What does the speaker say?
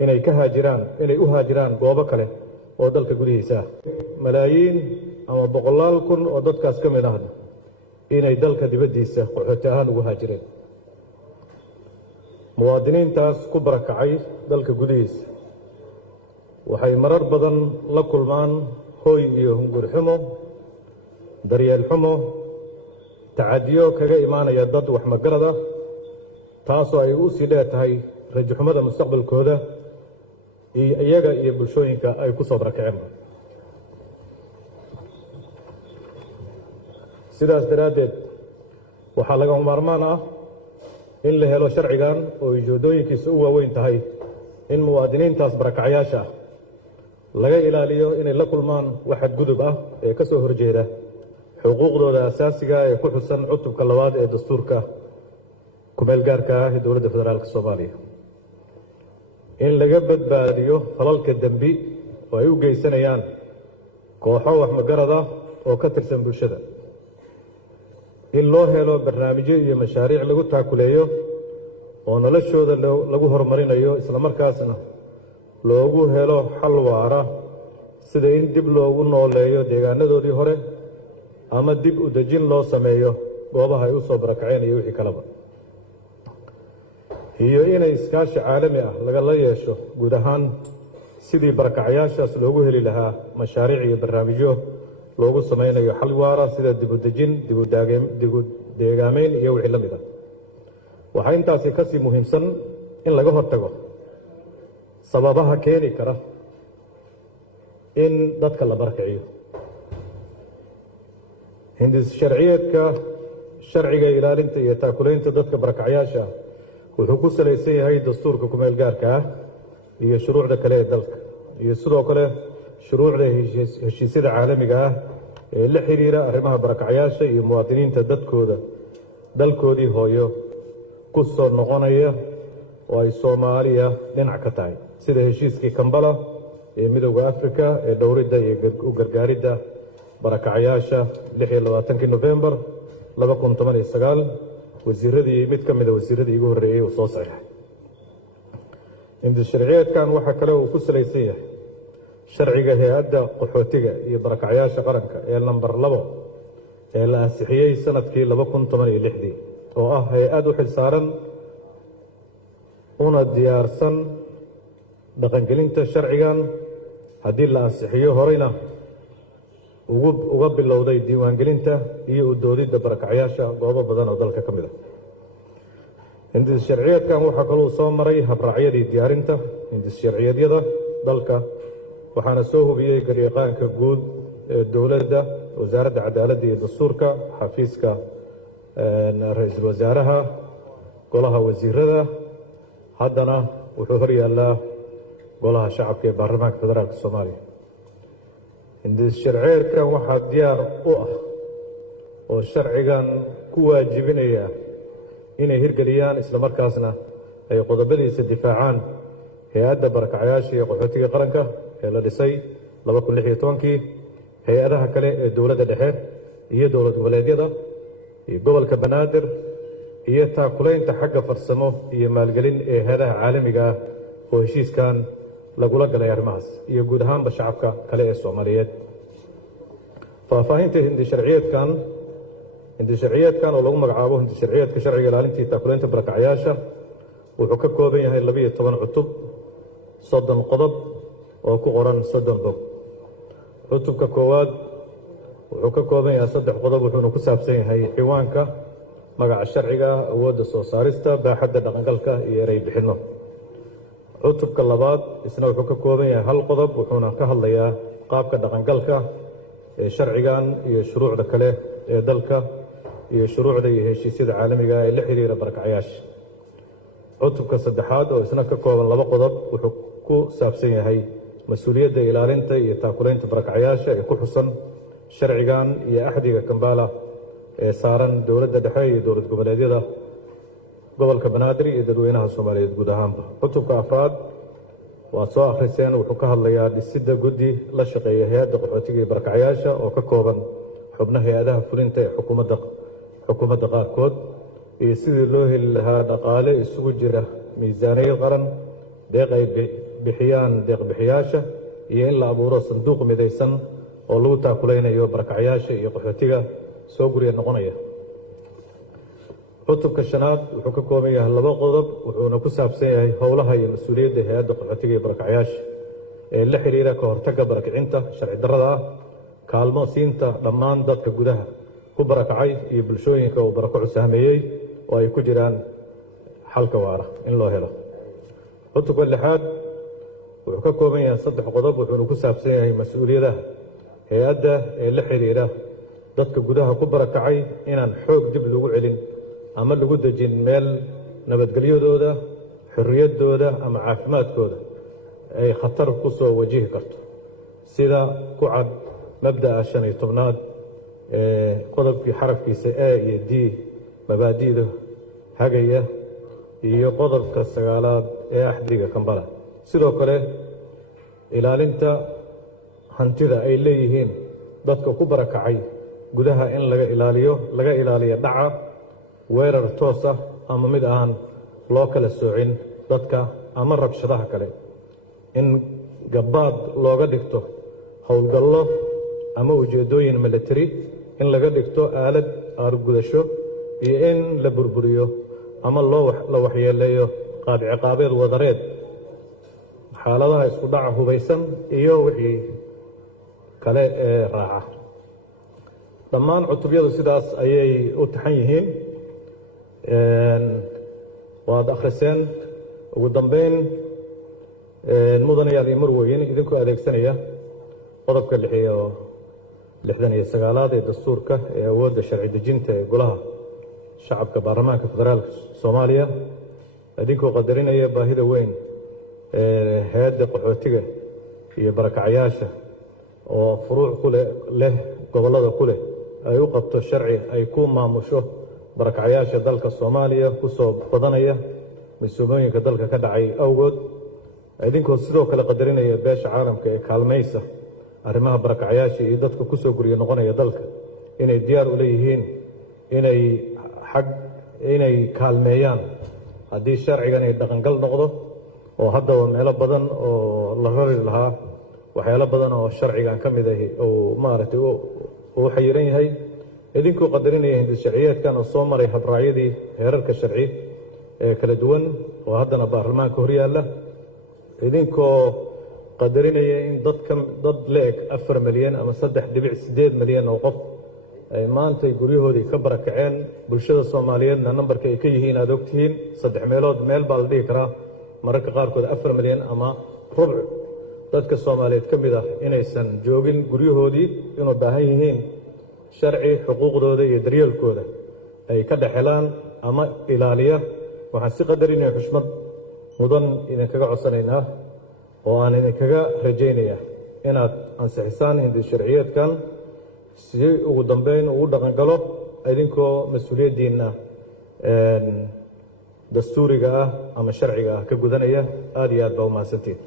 inay u haajiraan goobo kale oo dalka gudihiisa ah. Malaayiin ama boqolaal kun oo dadkaas ka mid ahna inay dalka dibaddiisa qaxooti ahaan ugu haajireen. Muwaadiniintaas ku barakacay dalka gudihiisa waxay marar badan la kulmaan hooy iyo hunguri xumo, daryeel xumo, tacadiyo kaga imaanaya dad wax magarad ah, taasoo ay u sii dheertahay rajo xumada mustaqbalkooda iyo iyaga iyo bulshooyinka ay ku soo barakaceen. Sidaas daraaddeed waxaa lagama maarmaan ah in la helo sharcigan oo ujeedooyinkiisa u waaweyn tahay in muwaadiniintaas barakacayaasha ah laga ilaaliyo inay la kulmaan wax xadgudub ah ee ka soo horjeeda xuquuqdooda asaasiga ee ku xusan cutubka 2 ee dastuurka ku-meelgaarka ah ee dowladda federaalka Soomaaliya. In laga badbaadiyo falalka dambi oo ay u geysanayaan kooxo wax magarad ah oo ka tirsan bulshada. In loo helo barnaamijyo iyo mashaariic lagu taakuleeyo oo noloshooda lagu horumarinayo isla markaasna loogu helo xal waara sida in dib loogu nooleeyo deegaanadoodii hore ama dib u dejin loo sameeyo goobaha ay u soo barakaceen iyo wixii kaleba. Iyo inay iskaashi caalami ah lagala yeesho guud ahaan sidii barakacayaashaas loogu heli lahaa mashaariic iyo barnaamijyo loogu sameynayo xal waara sida dib u dejin, dib u deegaameyn iyo wixii la mid ah. Waxaa intaasi ka sii muhiimsan in laga hortago sababaha keeni kara in dadka la barakaciyo. Hindis sharciga ilaalinta iyo taakuleynta dadka barakacayaasha wuxuu ku salaysan yahay dastuurka ku-meelgaarka ah iyo shuruucda kale ee dalka iyo sidoo kale shuruucda heshiisyada caalamiga ah ee la xiriira arrimaha barakacayaasha iyo muwaadiniinta dalkoodii hooyo ku soo noqonaya oo ay Soomaaliya dhinac ka tahay, sida heshiiskii Kampala ee Midowga Afrika ee dhowridda iyo u gargaaridda barakacayaasha 26 November 2019 mid ka mid ah wasiiradii ugu horreeyay oo soo saxiixay. Hindis sharciyeedkan waxaa kale oo ku salaysan yahay sharciga hay'adda qaxootiga iyo barakacayaasha qaranka ee lambar 2 ee la ansixiyey sanadkii 2016 oo ah hay'ad u xilsaaran una diyaarsan dhaqangelinta sharcigan haddii la ansixiyo horeyna uga bilowday diiwaangelinta iyo u doodidda barakacayaasha goobo badan oo dalka ka mid ah. Hindis sharciyeedkan waxaa kaloo soo maray habraacyadii diyaarinta hindis sharciyeedyada dalka waxaana soo hubiyey garyaqaanka guud ee dowladda, wasaaradda cadaaladda iyo dastuurka, xafiiska ra'iisul wasaaraha, golaha wasiirada, haddana wuxuu hor yaallaa golaha shacabka ee baarlamaanka federaalka Soomaaliya. Hindis sharciyeedkan waxaa diyaar u ah oo sharcigan ku waajibinaya inay hirgeliyaan isla markaasna ay qodobadiisa difaacaan hay'adda barakacayaasha iyo qaxootiga qaranka ee la dhisay 2016, hay-adaha kale ee dowladda dhexe iyo dowlad goboleedyada iyo gobolka Banaadir iyo taakuleynta xagga farsamo iyo maalgelin ee hay'adaha caalamiga ah oo heshiiskan lagula galay arrimahaas iyo guud ahaanba shacabka kale ee Soomaaliyeed. Faahfaahinta hindis sharciyeedkan oo lagu magacaabo hindis sharciyeedka sharciga ilaalinta iyo taakuleynta barakacayaasha wuxuu ka kooban yahay 12 cutub, 30 qodob oo ku qoran 30 bog. Cutubka koowaad wuxuu ka kooban yahay 3 qodob wuxuuna ku saabsan yahay ciwaanka, magaca sharciga, awoodda soo saarista, baaxadda dhaqangalka iyo eray bixinno. Cutubka labaad isna wuxuu ka kooban yahay 1 qodob wuxuuna ka hadlayaa qaabka dhaqangalka ee sharcigan iyo shuruucda kale ee dalka iyo shuruucda iyo heshiisyada caalamiga ee la xiriira barakacayaasha. Cutubka saddexaad oo isna ka kooban 2 qodob wuxuu ku saabsan yahay mas'uuliyadda ilaalinta iyo taakuleynta barakacayaasha ee ku xusan sharcigan iyo axdiga Kampala ee saaran dowladda dhexe iyo dowlad goboleedyada, gobolka Banaadir iyo dadweynaha Soomaaliyeed guud ahaanba. Cutubka afraad waa soo akhriseen wuxuu ka hadlayaa dhisidda guddi la shaqeeya hay'adda qaxootiga iyo barakacayaasha oo ka kooban xubnaha hay'adaha fulinta ee xukuumadda qaarkood iyo sidii loo heli lahaa dhaqaale isugu jira miisaaniyad qaran, deeq bixiyaan deeq-bixiyaasha iyo in la abuuro sanduuq midaysan oo lagu taakulaynayo barakacyaasha iyo qaxootiga soo guriya noqonaya. cutubka shanaad wuxuu ka kooban yahay 2 qodob wuxuuna ku saabsan yahay howlaha iyo mas'uuliyadda hay'adda qaxootiga iyo barakacyaasha ee la xiriira ka hortagga barakicinta sharci darrada ah, kaalmo siinta dhammaan dadka gudaha ku barakacay iyo bulshooyinka uu barakacu saameeyey oo ay ku jiraan xalka waara in loo helo. cutubka 6aad wuxuu ka kooban yahay 3 qodob wuxuuna ku saabsan yahay mas'uuliyadaha hay'adda ee la xiriira dadka gudaha ku barakacay inaan xoog dib lagu celin ama lagu dejin meel nabadgelyadooda, xorriyaddooda ama caafimaadkooda ay khatar ku soo wajihi karto, sida ku cad mabda'a 15aad ee qodobkii xarafkiisa A iyo D mabaadi'da hagaya iyo qodobka 9aad ee axdiga Kampala. sidoo kale ilaalinta hantida ay leeyihiin dadka ku barakacay gudaha in laga ilaaliyo dhaca, weerar toos ah ama mid aan loo kala soocin dadka ama rabshadaha kale, in gabaad looga dhigto howlgallo ama ujeedooyin military, in laga dhigto aalad aargudasho iyo in la burburiyo ama la waxyeeleeyo qaab ciqaabeed wadareed, xaaladaha isku dhaca hubaysan iyo wixii kale ee raaca. dhammaan cutubyadu sidaas ayay u taxan yihiin. waad akhriseen. ugu dambeyn mudanayaal iyo marweyn idinkoo adeegsanaya qodobka 69aad ee dastuurka ee awoodda sharci dejinta ee golaha shacabka baarlamaanka federaalka Soomaaliya, idinkoo qadarinaya baahida weyn ee hay'adda qaxootiga iyo barakacyaasha oo furuuc ku leh gobollada ku leh ay u qabto sharci ay ku maamusho barakacyaasha dalka Soomaaliya ku soo badanaya masuuliyadda dalka ka dhacay awgood, idinkoo sidoo kale qadarinaya beesha caalamka ee kaalmaysa arrimaha barakacyaasha iyo dadka ku soo guriya noqonaya dalka inay diyaar u leeyihiin inay kaalmeeyaan haddii sharcigan ay dhaqangal noqdo, oo haddaba meelo badan oo la rari lahaa waxyaalo badan oo sharcigan ka mid ah oo maaragtay uu xayiran yahay, idinkoo qadarinaya hindis-sharciyeedkan oo soo maray habraacyadii heerarka sharci ee kala duwan oo haddana baarlamaanka hor yaalla, idinkoo qadarinaya in dad la-eg 4 milyan ama 3.8 milyan oo qof ay maanta guryahoodii ka barakaceen, bulshada Soomaaliyeedna nambarka ay ka yihiin aad ogtihiin 3 meelood meel baa la dhihi karaa mararka qaarkood 4 milyan ama rubuc dadka Soomaaliyeed ka mid ah inaysan joogin guryahoodii, inuu baahan yihiin sharci xuquuqdooda iyo daryeelkooda ay ka dhexelaan ama ilaaliya. waxaan si qadarinaya xushmad mudan idinkaga codsanaynaa oo aan idinkaga rajaynayaa inaad ansixisaan hindis-sharciyeedkan si ugu dambeyn ugu dhaqan galo idinkoo mas'uuliyaddiina dastuuriga ah ama sharciga ah ka gudanaya. aad iyo aad baa u mahadsantihiin.